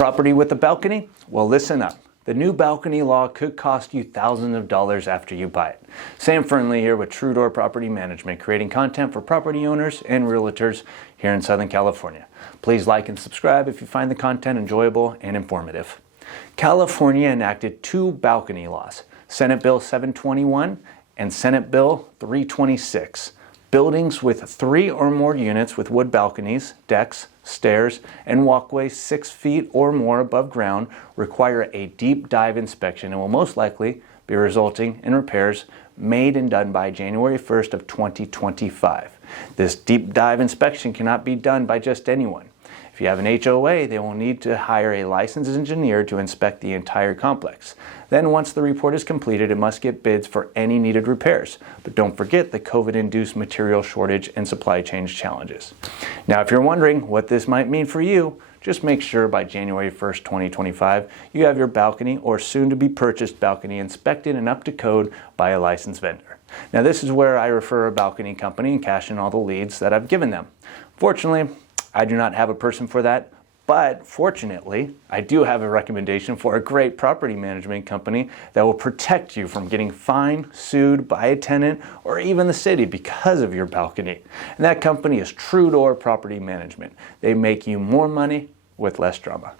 Property with a balcony? Well, listen up. The new balcony law could cost you thousands of dollars after you buy it. Sam Fernley here with True Door Property Management, creating content for property owners and realtors here in Southern California. Please like and subscribe if you find the content enjoyable and informative. California enacted two balcony laws, Senate Bill 721 and Senate Bill 326. Buildings with 3 or more units with wood balconies, decks, stairs, and walkways 6 feet or more above ground require a deep dive inspection and will most likely be resulting in repairs made and done by January 1st of 2025. This deep dive inspection cannot be done by just anyone. If you have an HOA, they will need to hire a licensed engineer to inspect the entire complex. Then once the report is completed, it must get bids for any needed repairs. But don't forget the COVID-induced material shortage and supply chain challenges. Now, if you're wondering what this might mean for you, just make sure by January 1st, 2025, you have your balcony or soon-to-be purchased balcony inspected and up to code by a licensed vendor. Now, this is where I refer a balcony company and cash in all the leads that I've given them. Fortunately, I do not have a person for that, but fortunately, I do have a recommendation for a great property management company that will protect you from getting fined, sued by a tenant, or even the city because of your balcony. And that company is True Door Property Management. They make you more money with less drama.